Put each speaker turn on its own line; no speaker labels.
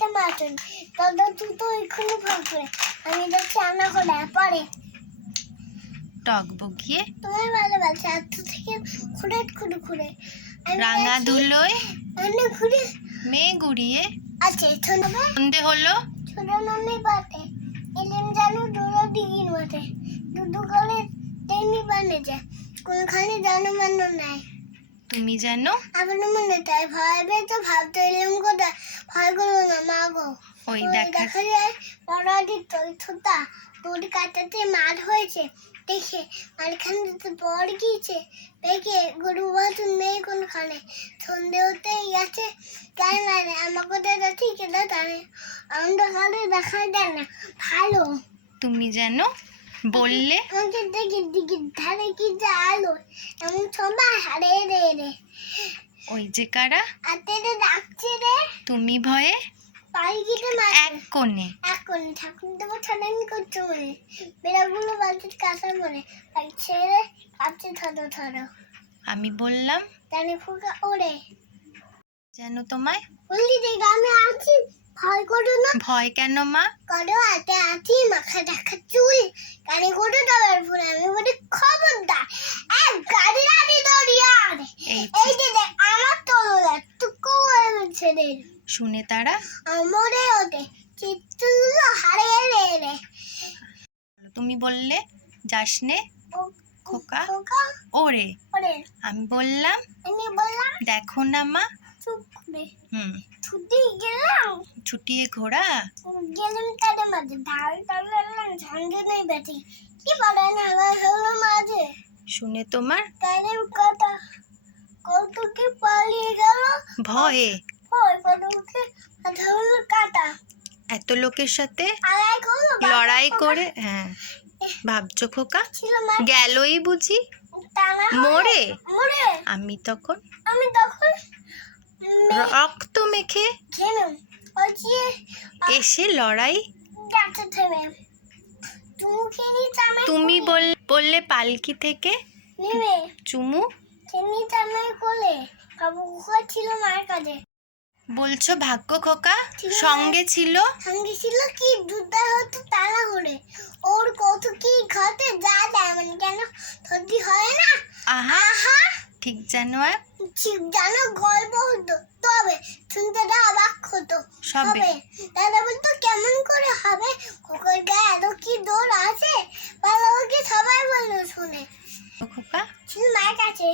এটা মাটন।
দাদা তুই তো করে। আমি তো আনা করে
পরে।
টক
বকিয়ে।
তোমার ভালো আর তো থেকে খুঁড়ে খুঁড়ে খুঁড়ে। রাঙা ঘুরে।
মেয়ে ঘুরিয়ে
আছে আচ্ছা, ছোট
সন্ধে হলো।
ছোট নামে এলিম জানো দুটো ডিগির মাঠে দুটো করে টেনি বানে যায়। কোনখানে জানো মানো নাই।
তুমি জানো?
আমার মনে তাই ভয় পেয়ে তো ভাবতে এলাম কোথায়? ভয় করো না মা গো।
ওই দেখা
যায় পরাদির তৈথতা নদী কাটাতে মার হয়েছে। দেখে মাঝখানে তো পর গিয়েছে দেখে গরু বাছুর নেই কোনখানে? সন্ধে হতেই গেছে তাই না রে আমার কোথায় ঠিক এটা জানে। অন্ধকারে দেখা যায় না ভালো।
তুমি জানো বললে?
এমন সবাই হারে রে রে
ওই যে কারা?
রে ডাকছে রে
তুমি ভয়ে?
গিয়ে মার
এক কোণে।
ঠাকুর দেবো ঠান্ডানি করছে মনে বেড়াগুলো বালতির কাঁচা মনে তাই ছেড়ে কাছে ধরো ধরো
আমি বললাম
জানি ফুকা ওরে
জানো তোমায়
বললি আমি আছি। ভয় করো না।
ভয় কেন মা?
করো হাতে আছি মাখা দেখা চুল কানে করো তবে ফুলে আমি বলি খবরদার এক গাড়ি রাখি দরিয়ার
এই
আমার টুকু
শুনে তারা?
আমরে ওতে চিত্রগুলো হারিয়ে রে রে।
তুমি বললে যাসনে খোকা ওরে। আমি বললাম
আমি বললাম
দেখো না মা। হুম।
ছুটি গেলাম।
ছুটিয়ে ঘোড়া
গেলাম তাদের মাঝে। ঢাল টালাম ঝান্ডে নেই বেটি। কি বলে না হলো মাঝে।
শুনে তোমার?
তাদের কথা। কৌতুকে পালিয়ে গেল।
ভয়ে?
কাটা।
এত লোকের সাথে? লড়াই করে? হ্যাঁ। ভাবছ খোকা? গেলই বুঝি? মরে? আমি তখন?
আমি তখন
রক্ত মেখে? এসে লড়াই?
তুমি চামে
বললে পালকি থেকে?
নেমে। চিনি চামে কোলে বাবু কোথায় ছিল মার কাছে
বলছো ভাগ্য খোকা? সঙ্গে ছিল?
সঙ্গে ছিল কি? দুধটা হতো তারা করে ওর কত কি ঘটে যা যায় মানে কেন? সত্যি হয় না?
আহা।
আহা।
ঠিক জানো
ঠিক জানো গল্প হতো। তবে শুনতে তো অবাক হতো।
সবে।
দাদা বলতো কেমন করে হবে? কুকুর গায়ে এত কি দৌড় আছে? ভালো কি সবাই বলল শুনে।
খোকা
ছিল মায়ের কাছে